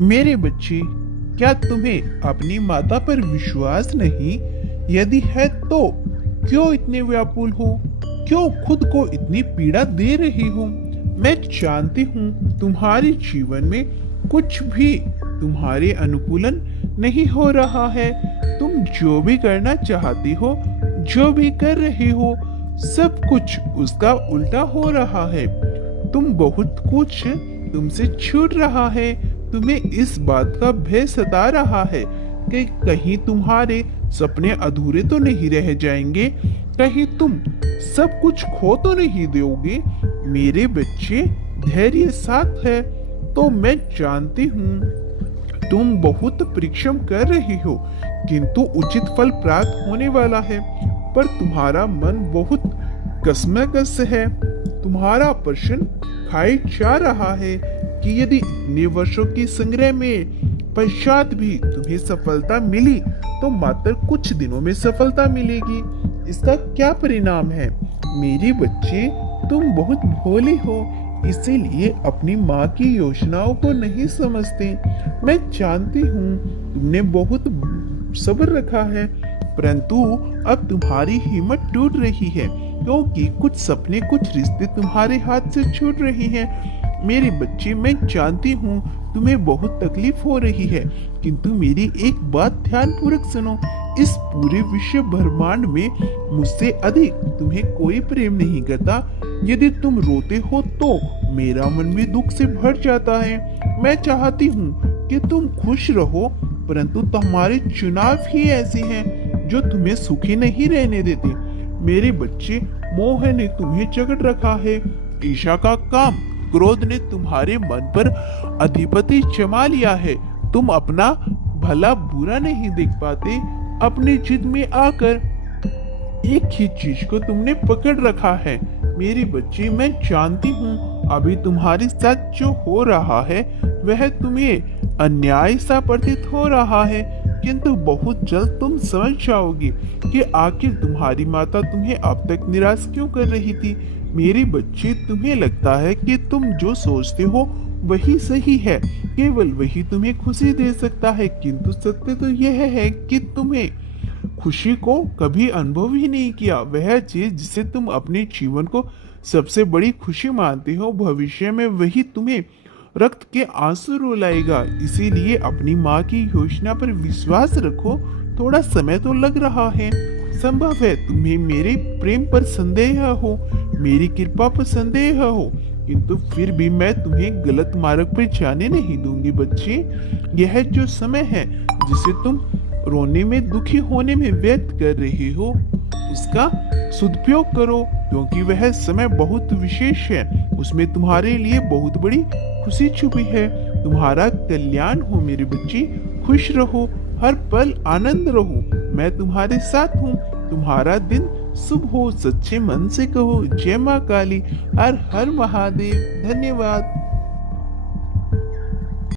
मेरे बच्चे, क्या तुम्हें अपनी माता पर विश्वास नहीं? यदि है तो क्यों इतने व्याकुल हो? क्यों खुद को इतनी पीड़ा दे रही हो? मैं जानती हूँ तुम्हारे जीवन में कुछ भी तुम्हारे अनुकूलन नहीं हो रहा है। तुम जो भी करना चाहती हो, जो भी कर रही हो, सब कुछ उसका उल्टा हो रहा है। तुम बहुत कुछ तुमसे छूट रहा है। तुम्हें इस बात का भय सता रहा है कि कहीं तुम्हारे सपने अधूरे तो नहीं रह जाएंगे, कहीं तुम सब कुछ खो तो नहीं दोगे। मेरे बच्चे, धैर्य साथ है। तो मैं जानती हूँ तुम बहुत परिश्रम कर रही हो, किंतु उचित फल प्राप्त होने वाला है। पर तुम्हारा मन बहुत कसमकस है। तुम्हारा प्रश्न खाई जा रहा है कि यदि इतने वर्षों के संग्रह में पश्चात भी तुम्हें सफलता मिली तो मात्र कुछ दिनों में सफलता मिलेगी। इसका क्या परिणाम है? मेरे बच्चे, तुम बहुत भोले हो, इसीलिए अपनी माँ की योजनाओं को नहीं समझते। मैं जानती हूँ तुमने बहुत सब्र रखा है, परंतु अब तुम्हारी हिम्मत टूट रही है क्योंकि कुछ सपने, कुछ रिश्ते तुम्हारे हाथ से छूट रहे हैं। मेरे बच्चे, मैं जानती हूँ तुम्हें बहुत तकलीफ हो रही है, किंतु मेरी एक बात ध्यान पूर्वक सुनो। इस पूरे विश्व ब्रह्मांड में मुझसे अधिक तुम्हें कोई प्रेम नहीं करता। यदि तुम रोते हो तो मेरा मन भी दुख से भर जाता है। मैं चाहती हूँ कि तुम खुश रहो, परंतु तुम्हारे चुनाव ही ऐसे हैं जो तुम्हें सुखी नहीं रहने देते। मेरे बच्चे, मोह ने तुम्हें जकड़ रखा है। ईर्ष्या का काम, क्रोध ने तुम्हारे मन पर अधिपति जमा लिया है। तुम अपना भला बुरा नहीं देख पाते। अपनी जिद में आकर एक ही चीज को तुमने पकड़ रखा है। मेरे बच्चे, मैं जानती हूँ अभी तुम्हारे साथ जो हो रहा है वह तुम्हें अन्याय सा प्रतीत हो रहा है, किंतु बहुत जल्द तुम समझ जाओगी कि आखिर तुम्हारी माता तुम्हें अब तक निराश क्यों कर रही थी। मेरे बच्चे, तुम्हें लगता है कि तुम जो सोचते हो वही सही है, केवल वही तुम्हें खुशी दे सकता है, किंतु सत्य तो यह है कि तुम्हें खुशी को कभी अनुभव ही नहीं किया। वह चीज जिसे तुम अपने जीवन को सबसे बड़ी खुशी मानते हो, भविष्य में वही तुम्हें रक्त के आंसू रुलाएगा। इसीलिए अपनी माँ की योजना पर विश्वास रखो। थोड़ा समय तो लग रहा है, संभव है तुम्हें मेरे प्रेम पर संदेह हो, मेरी कृपा पर संदेह हो, किंतु फिर भी मैं तुम्हें गलत मार्ग पर जाने नहीं दूंगी। बच्चे, यह जो समय है जिसे तुम रोने में, दुखी होने में व्यक्त कर रहे हो, उसका सदुपयोग करो, क्योंकि वह समय बहुत विशेष है। उसमें तुम्हारे लिए बहुत बड़ी खुशी छुपी है। तुम्हारा कल्याण हो मेरे बच्चे। खुश रहो, हर पल आनंद रहो। मैं तुम्हारे साथ हूँ। तुम्हारा दिन शुभ हो। सच्चे मन से कहो जय माँ काली, हर हर महादेव। धन्यवाद।